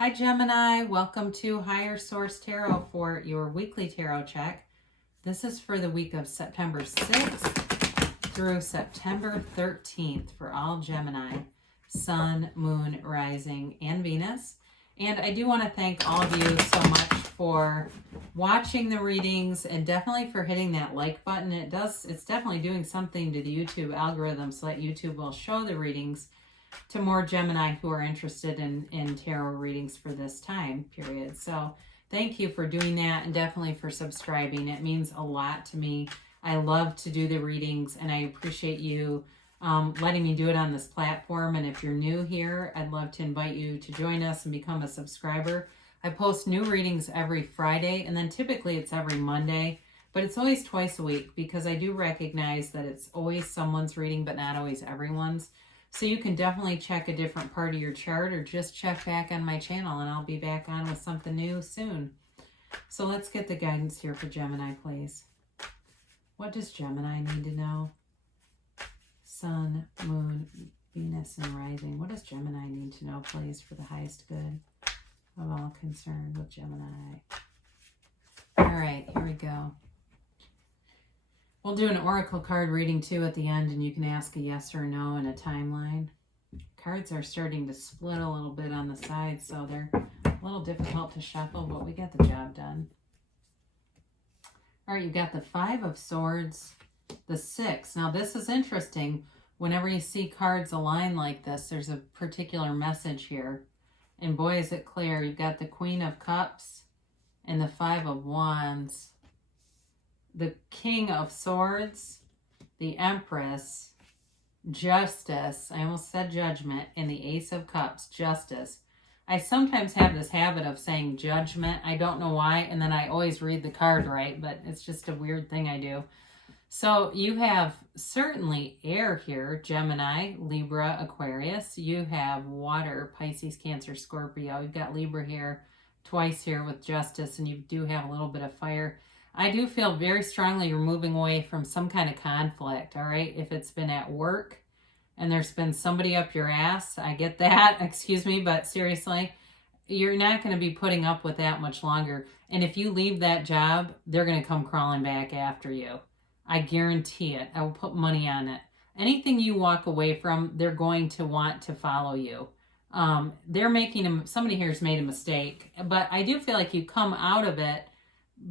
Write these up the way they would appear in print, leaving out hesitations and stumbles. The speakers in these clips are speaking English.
Hi Gemini, welcome to Higher Source Tarot for your weekly tarot check. This is for the week of September 6th through September 13th for all Gemini, Sun, Moon, Rising, and Venus. And I do want to thank all of you so much for watching the readings and definitely for hitting that like button. It's definitely doing something to the YouTube algorithm so that YouTube will show the readings to more Gemini who are interested in tarot readings for this time period. So thank you for doing that and definitely for subscribing. It means a lot to me. I love to do the readings and I appreciate you letting me do it on this platform. And if you're new here, I'd love to invite you to join us and become a subscriber. I post new readings every Friday and then typically it's every Monday, but it's always twice a week because I do recognize that it's always someone's reading but not always everyone's. So you can definitely check a different part of your chart or just check back on my channel and I'll be back on with something new soon. So let's get the guidance here for Gemini, please. What does Gemini need to know? Sun, Moon, Venus, and Rising. What does Gemini need to know, please, for the highest good of all concerned with Gemini? All right, here we go. We'll do an oracle card reading too at the end and you can ask a yes or no in a timeline. Cards are starting to split a little bit on the sides, so they're a little difficult to shuffle, but we get the job done. All right, you've got the Five of Swords, the Six. Now this is interesting. Whenever you see cards align like this, there's a particular message here. And boy, is it clear. You've got the Queen of Cups and the Five of Wands. The King of Swords, the Empress, Justice, I almost said Judgment, and the Ace of Cups, Justice. I sometimes have this habit of saying Judgment. I don't know why, and then I always read the card right, but it's just a weird thing I do. So you have certainly air here, Gemini, Libra, Aquarius. You have water, Pisces, Cancer, Scorpio. You've got Libra here, twice here with Justice, and you do have a little bit of fire. I do feel very strongly you're moving away from some kind of conflict, all right? If it's been at work and there's been somebody up your ass, I get that, excuse me, but seriously, you're not going to be putting up with that much longer. And if you leave that job, they're going to come crawling back after you. I guarantee it. I will put money on it. Anything you walk away from, they're going to want to follow you. Somebody here's made a mistake, but I do feel like you come out of it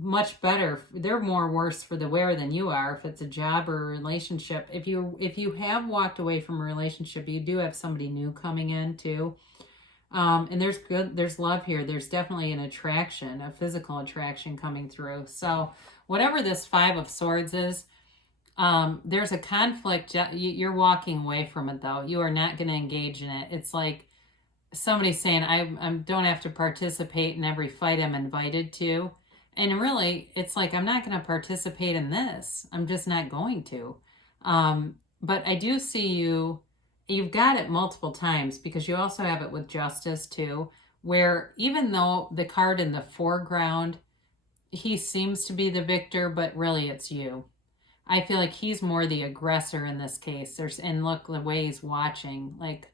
much better. They're more worse for the wear than you are if it's a job or a relationship. If you have walked away from a relationship, you do have somebody new coming in too. And there's love here. There's definitely an attraction, a physical attraction coming through. So whatever this Five of Swords is, there's a conflict. You're walking away from it though. You are not going to engage in it. It's like somebody's saying, I don't have to participate in every fight I'm invited to. And really, it's like, I'm not going to participate in this. I'm just not going to. But I do see you've got it multiple times because you also have it with Justice too, where even though the card in the foreground, he seems to be the victor, but really it's you. I feel like he's more the aggressor in this case. And look, the way he's watching, like,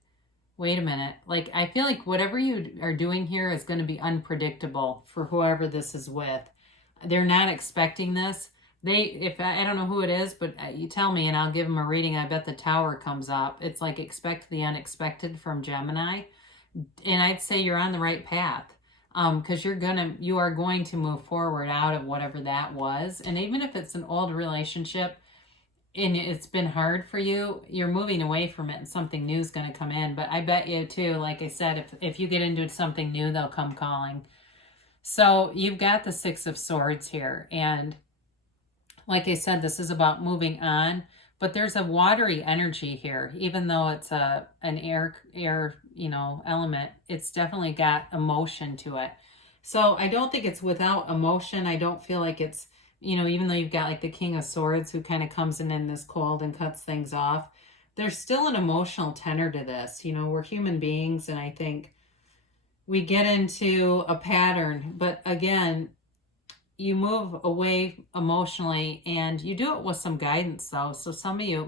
wait a minute. Like, I feel like whatever you are doing here is going to be unpredictable for whoever this is with. They're not expecting this. I don't know who it is, but you tell me and I'll give them a reading. I bet the Tower comes up. It's like expect the unexpected from Gemini. And I'd say you're on the right path. Because you are going to move forward out of whatever that was. And even if it's an old relationship and it's been hard for you, you're moving away from it and something new is going to come in. But I bet you too, like I said, if you get into something new, they'll come calling. So you've got the Six of Swords here. And like I said, this is about moving on. But there's a watery energy here. Even though it's an air element, it's definitely got emotion to it. So I don't think it's without emotion. I don't feel like it's, even though you've got like the King of Swords who kind of comes in this cold and cuts things off, there's still an emotional tenor to this. We're human beings, and I think we get into a pattern, but again, you move away emotionally and you do it with some guidance though. So some of you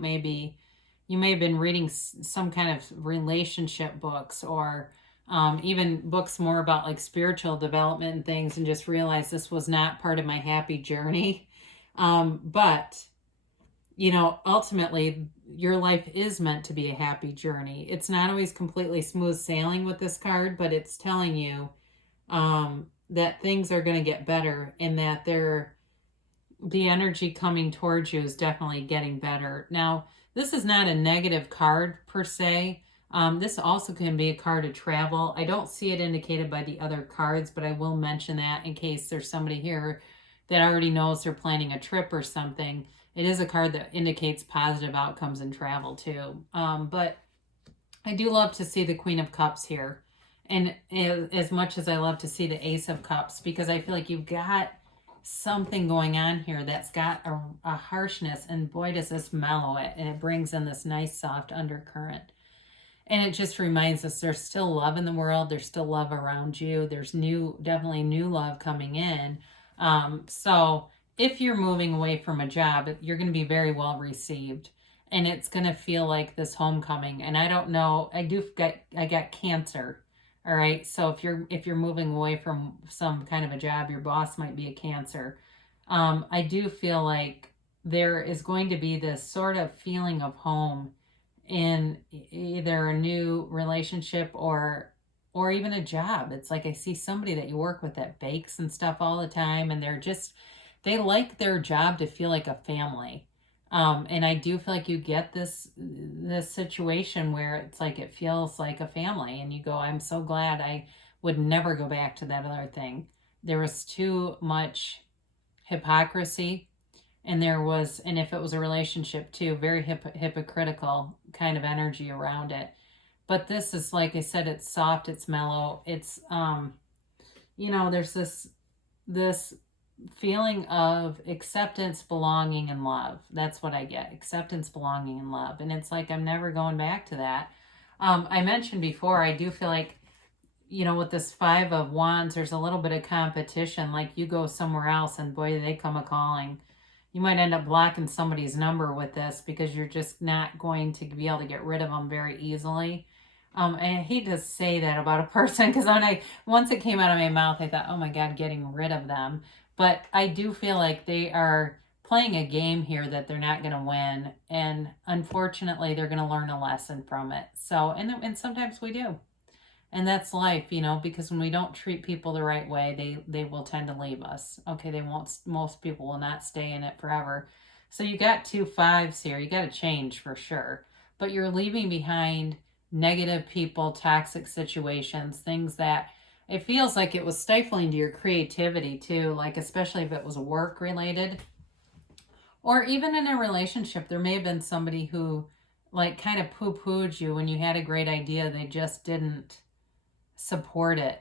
you may have been reading some kind of relationship books or even books more about like spiritual development and things, and just realized this was not part of my happy journey. But you know, ultimately, your life is meant to be a happy journey. It's not always completely smooth sailing with this card, but it's telling you that things are going to get better, and that the energy coming towards you is definitely getting better. Now, this is not a negative card per se. This also can be a card of travel. I don't see it indicated by the other cards, but I will mention that in case there's somebody here that already knows they're planning a trip or something. It is a card that indicates positive outcomes in travel too. But I do love to see the Queen of Cups here. And as much as I love to see the Ace of Cups, because I feel like you've got something going on here that's got a harshness, and boy, does this mellow it, and it brings in this nice soft undercurrent. And it just reminds us there's still love in the world. There's still love around you. There's definitely new love coming in. So if you're moving away from a job, you're going to be very well received, and it's going to feel like this homecoming. And I don't know, I got Cancer. All right. So if you're moving away from some kind of a job, your boss might be a Cancer. I do feel like there is going to be this sort of feeling of home in either a new relationship or even a job. It's like I see somebody that you work with that bakes and stuff all the time, and they like their job to feel like a family. And I do feel like you get this situation where it's like it feels like a family, and you go, I'm so glad. I would never go back to that other thing. There was too much hypocrisy, and if it was a relationship too, very hypocritical kind of energy around it. But this is, like I said, it's soft, it's mellow, it's there's this feeling of acceptance, belonging, and love. That's what I get. Acceptance, belonging, and love. And it's like I'm never going back to that. I mentioned before, I do feel like, with this Five of Wands, there's a little bit of competition. Like you go somewhere else and boy, they come a-calling. You might end up blocking somebody's number with this because you're just not going to be able to get rid of them very easily. I hate to say that about a person, because once it came out of my mouth, I thought, oh my God, getting rid of them. But I do feel like they are playing a game here that they're not going to win. And unfortunately, they're going to learn a lesson from it. So, and sometimes we do. And that's life, because when we don't treat people the right way, they will tend to leave us. Okay, most people will not stay in it forever. So you got 2 5s here. You got to change for sure. But you're leaving behind negative people, toxic situations, things that it feels like it was stifling to your creativity too, like especially if it was work related. Or even in a relationship, there may have been somebody who like kind of poo-pooed you when you had a great idea. They just didn't support it.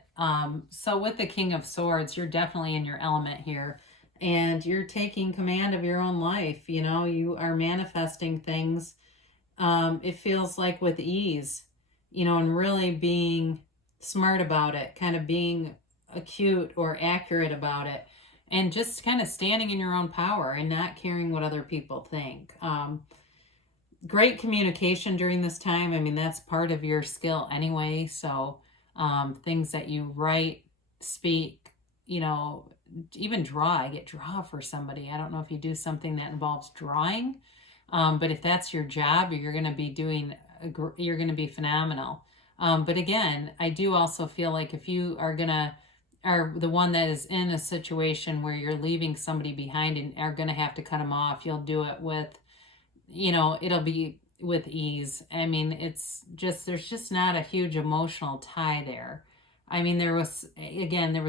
So with the King of Swords, you're definitely in your element here, and you're taking command of your own life. You are manifesting things. It feels like with ease, and really being smart about it, kind of being acute or accurate about it, and just kind of standing in your own power and not caring what other people think. Great communication during this time. I mean, that's part of your skill anyway. So things that you write, speak, even draw. I get draw for somebody. I don't know if you do something that involves drawing, but if that's your job, you're going to be phenomenal. But again, I do also feel like if you are the one that is in a situation where you're leaving somebody behind and are going to have to cut them off, you'll do it with, it'll be with ease. I mean, there's just not a huge emotional tie there. I mean, there was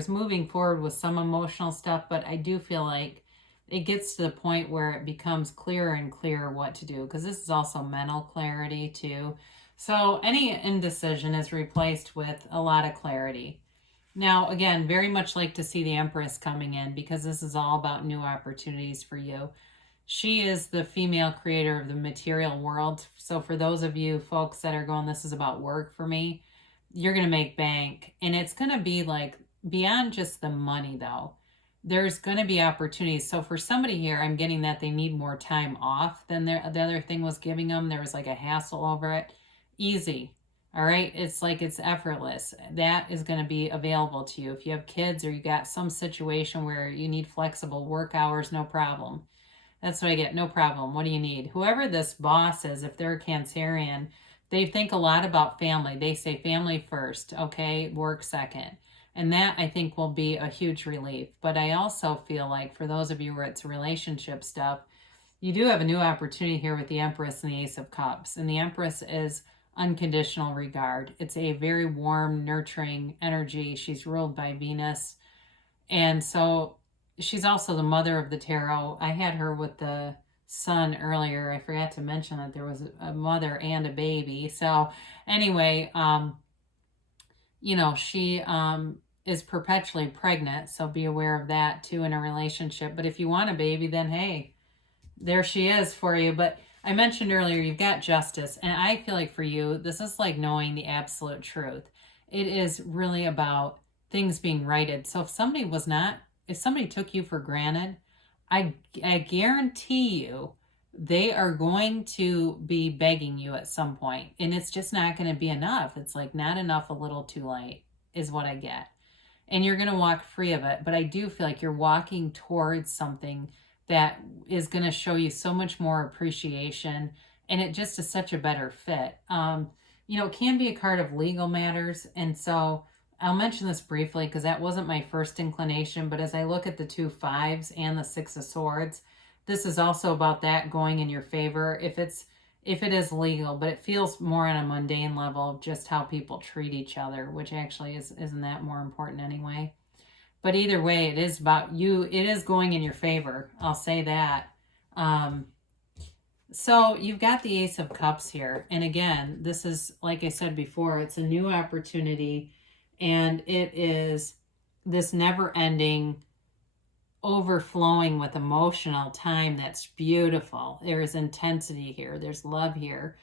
moving forward with some emotional stuff, but I do feel like it gets to the point where it becomes clearer and clearer what to do, because this is also mental clarity too. So any indecision is replaced with a lot of clarity. Now, again, very much like to see the Empress coming in, because this is all about new opportunities for you. She is the female creator of the material world. So for those of you folks that are going, this is about work for me, you're going to make bank. And it's going to be like beyond just the money though. There's going to be opportunities. So for somebody here, I'm getting that they need more time off than the other thing was giving them. There was like a hassle over it. Easy. All right. It's like it's effortless. That is going to be available to you. If you have kids or you got some situation where you need flexible work hours, no problem. That's what I get. No problem. What do you need? Whoever this boss is, if they're a Cancerian, they think a lot about family. They say family first, okay, work second. And that I think will be a huge relief. But I also feel like for those of you where it's relationship stuff, you do have a new opportunity here with the Empress and the Ace of Cups. And the Empress is unconditional regard. It's a very warm, nurturing energy. She's ruled by Venus. And so she's also the mother of the tarot. I had her with the sun earlier. I forgot to mention that there was a mother and a baby. So anyway, she is perpetually pregnant. So be aware of that too in a relationship. But if you want a baby, then hey, there she is for you. But I mentioned earlier, you've got justice. And I feel like for you, this is like knowing the absolute truth. It is really about things being righted. So if somebody took you for granted, I guarantee you they are going to be begging you at some point. And it's just not going to be enough. It's like not enough, a little too late is what I get. And you're going to walk free of it. But I do feel like you're walking towards something that is going to show you so much more appreciation, and it just is such a better fit. It can be a card of legal matters, and so I'll mention this briefly because that wasn't my first inclination, but as I look at the 2 5s and the 6 of Swords, this is also about that going in your favor if it is legal, but it feels more on a mundane level of just how people treat each other, which actually isn't that more important anyway. But either way, it is about you. It is going in your favor. I'll say that. So you've got the Ace of Cups here. And again, this is, like I said before, it's a new opportunity. And it is this never-ending, overflowing with emotional time that's beautiful. There is intensity here. There's love here.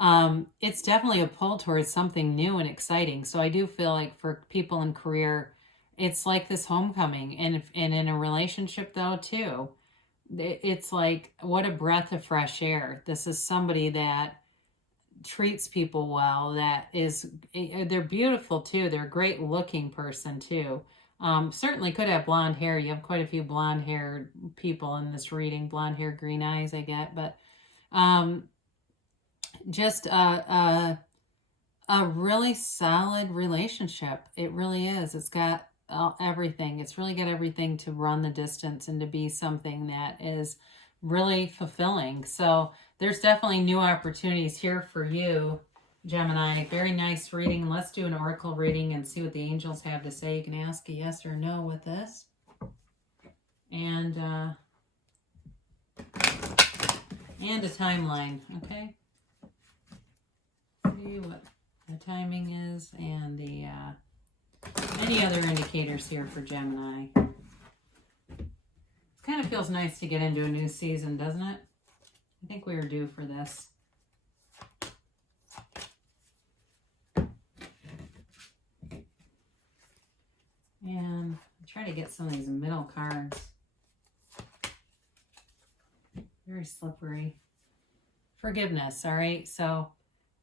It's definitely a pull towards something new and exciting. So I do feel like for people in career, it's like this homecoming. And in a relationship, though, too, it's like, what a breath of fresh air. This is somebody that treats people well, they're beautiful, too. They're a great looking person, too. Certainly could have blonde hair. You have quite a few blonde haired people in this reading. Blonde hair, green eyes, I get. But just a really solid relationship. It really is. It's got everything. It's really got everything to run the distance and to be something that is really fulfilling. So there's definitely new opportunities here for you, Gemini. Very nice reading. Let's do an oracle reading and see what the angels have to say. You can ask a yes or no with this. And a timeline, okay? See what the timing is and the any other indicators here for Gemini. It kind of feels nice to get into a new season, doesn't it? I think we are due for this. And try to get some of these middle cards. Very slippery. Forgiveness, all right? So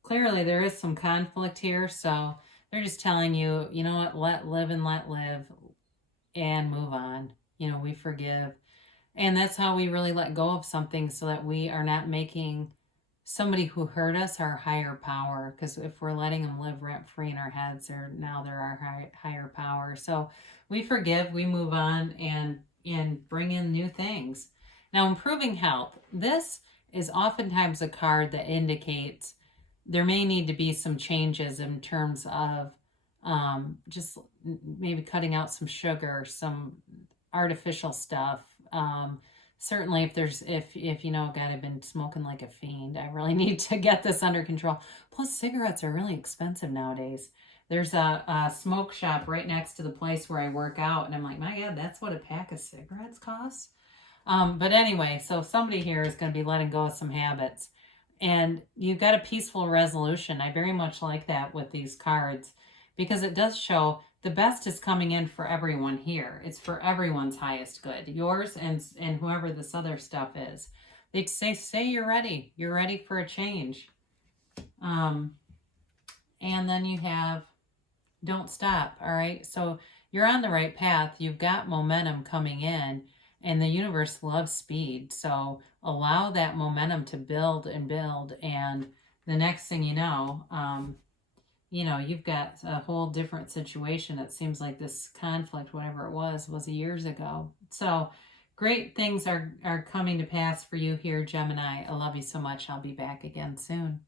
clearly there is some conflict here, so they're just telling you, you know what, let live and move on. We forgive. And that's how we really let go of something, so that we are not making somebody who hurt us our higher power. Because if we're letting them live rent-free in our heads, they're our higher power. So we forgive, we move on, and bring in new things. Now, improving health. This is oftentimes a card that indicates there may need to be some changes in terms of just maybe cutting out some sugar, some artificial stuff. Certainly if God, I've been smoking like a fiend, I really need to get this under control. Plus, cigarettes are really expensive nowadays. There's a smoke shop right next to the place where I work out, and I'm like, my God, that's what a pack of cigarettes costs? But anyway, so somebody here is going to be letting go of some habits. And you've got a peaceful resolution. I very much like that with these cards, because it does show the best is coming in for everyone here. It's for everyone's highest good, yours and whoever this other stuff is. They say you're ready. You're ready for a change. And then you have don't stop. All right. So you're on the right path. You've got momentum coming in, and the universe loves speed. So allow that momentum to build and build. And the next thing you know, you've got a whole different situation. It seems like this conflict, whatever it was years ago. So great things are coming to pass for you here, Gemini. I love you so much. I'll be back again soon.